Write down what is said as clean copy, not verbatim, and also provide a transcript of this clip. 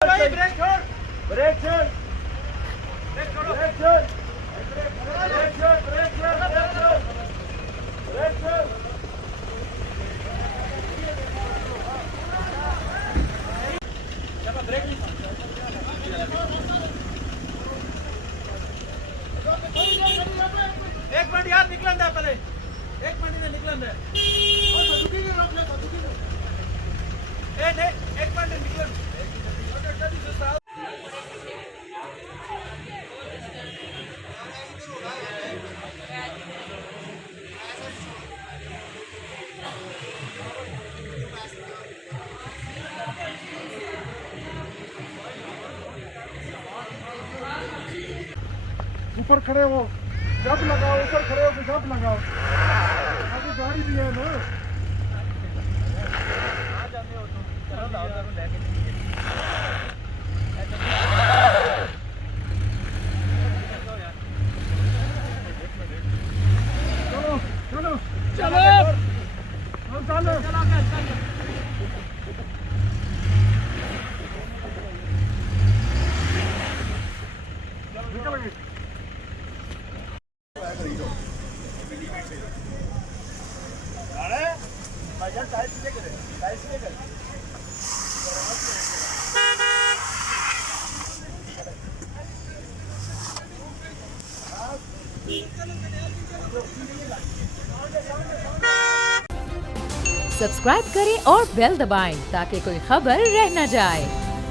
Break छोड़, break छोड़, break छोड़ो, ब्रेक छोड़, ब्रेक छोड़, ब्रेक छोड़, ब्रेक छोड़, ब्रेक छोड़। ब्रेक एक मिनट यार निकलन दे पहले, एक मिनट इधर निकलन दे। एक मिनट निकलन। ऊपर खड़े हो, जब लगाओ, ऊपर खड़े हो तो जब लगाओ। आगे गाड़ी भी है ना। चलो चलो चलो चलो निकलेंगे। सब्सक्राइब करें और बेल दबाएं ताकि कोई खबर रह न जाए।